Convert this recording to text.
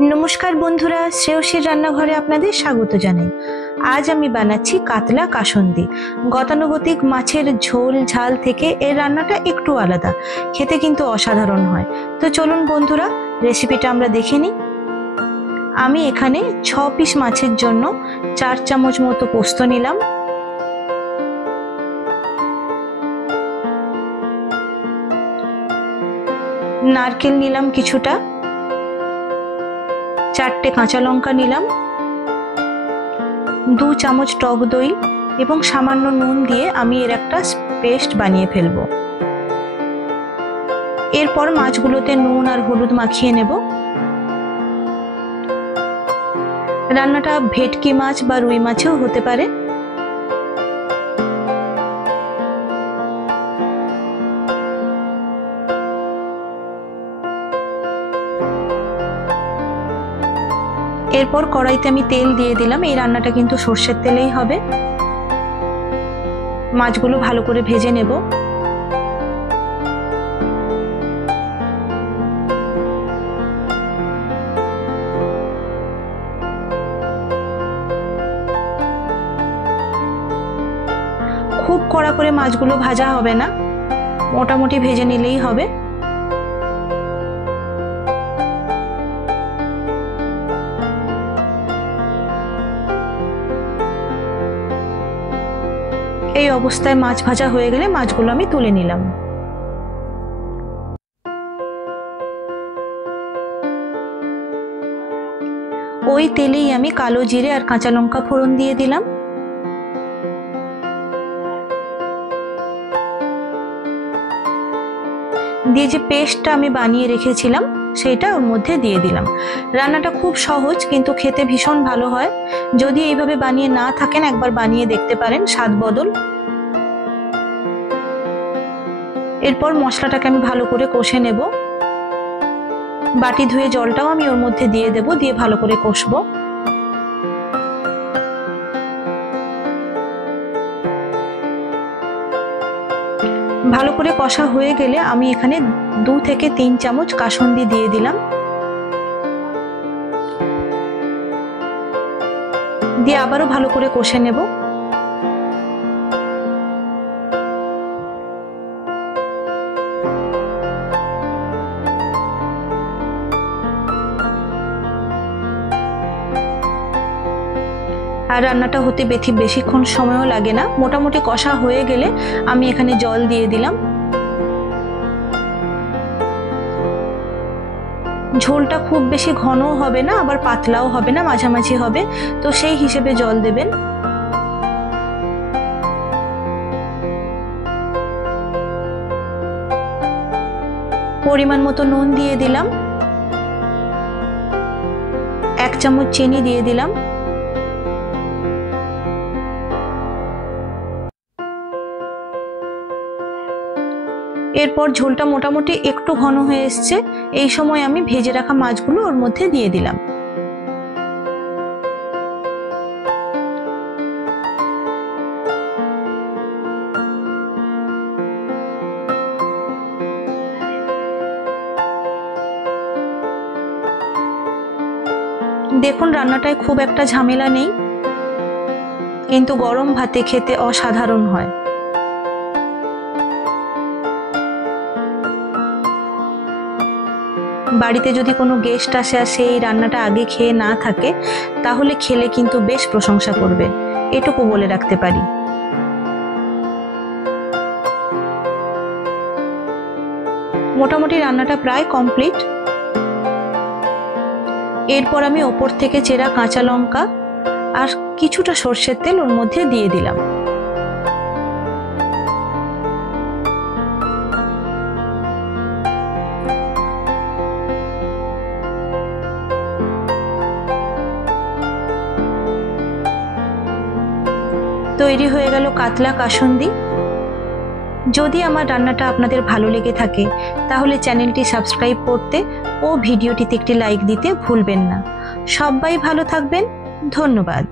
नमस्कार बंधुरा श्रेयसीर रान्नाघरे आपनादेर स्वागत जानाई। आज आमी बानाচ্ছি कातला कासुंदी। गतानुगतिक माछेर झोल झाल थेके एर रान्नाटा एकटू आलादा, खेते किन्तु असाधारण हय। तो चलुन बंधुरा रेसिपिटा आमरा देखे निই। आमी एखाने 6 पिस माछेर जोन्नो 4 चामच मतो पोस्त निलाम, नारकेल निलाम किछुटा, 4টে কাঁচা লঙ্কা নিলাম, 2 চামচ টক দই এবং সামান্য নুন দিয়ে আমি এর একটা পেস্ট বানিয়ে ফেলব। এরপর মাছগুলোতে নুন আর হলুদ মাখিয়ে নেব। রান্নাটা ভেটকি মাছ বা রুই মাছেও হতে পারে। এরপর কড়াইতে আমি তেল দিয়ে দিলাম। এই রান্নাটা কিন্তু সরষের তেলেই হবে। মাছগুলো ভালো করে ভেজে নেব। খুব কড়া করে মাছগুলো ভাজা হবে না, মোটামুটি ভেজে নিলেই হবে। এই অবস্থায় মাছ ভাজা হয়ে গেলে মাছগুলো আমি তুলে নিলাম। ওই তেলেই আমি কালো জিরে আর কাঁচা লঙ্কা ফোড়ন দিয়ে দিলাম। দিয়ে যে পেস্টটা আমি বানিয়ে রেখেছিলাম সেটা ওর মধ্যে দিয়ে দিলাম। রান্নাটা খুব সহজ কিন্তু খেতে ভীষণ ভালো হয়। যদি এইভাবে বানিয়ে না থাকেন একবার বানিয়ে দেখতে পারেন, স্বাদ বদল। এরপর মশলাটাকে আমি ভালো করে কষে নেব। বাটি ধুয়ে জলটাও আমি ওর মধ্যে দিয়ে দেব, দিয়ে ভালো করে কষবো। ভালো করে কষা হয়ে গেলে আমি এখানে 2 থেকে 3 চামচ কাসুন্দি দিয়ে দিলাম। দিয়ে আবারও ভালো করে কষে নেব। আর রান্নাটা হতে বেশিক্ষণ সময়ও লাগে না। মোটামুটি কষা হয়ে গেলে আমি এখানে জল দিয়ে দিলাম। ঝোলটা খুব বেশি ঘনও হবে না, আবার পাতলাও হবে না, মাঝামাঝি হবে, তো সেই হিসেবে জল দেবেন। পরিমাণ মতো নুন দিয়ে দিলাম, 1 চামচ চিনি দিয়ে দিলাম। এরপর ঝোলটা মোটামুটি একটু ঘন হয়ে এসছে। এই সময় আমি ভেজে রাখা মাছগুলো ওর মধ্যে দিয়ে দিলাম। দেখুন রান্নাটায় খুব একটা ঝামেলা নেই, কিন্তু গরম ভাতে খেতে অসাধারণ হয়। বাড়িতে যদি কোনো গেস্ট আসে আর সেই রান্নাটা আগে খেয়ে না থাকে তাহলে খেলে কিন্তু বেশ প্রশংসা করবে, এটুকু বলে রাখতে পারি। মোটামুটি রান্নাটা প্রায় কমপ্লিট। এরপর আমি ওপর থেকে চেরা কাঁচা লঙ্কা আর কিছুটা সরষের তেল ওর মধ্যে দিয়ে দিলাম। তৈরি হয়ে গেল কাতলা কাসুন্দি। যদি আমার রান্নাটা আপনাদের ভালো লেগে থাকে তাহলে চ্যানেলটি সাবস্ক্রাইব করতে ও ভিডিওটিতে একটি লাইক দিতে ভুলবেন না। সবাই ভালো থাকবেন, ধন্যবাদ।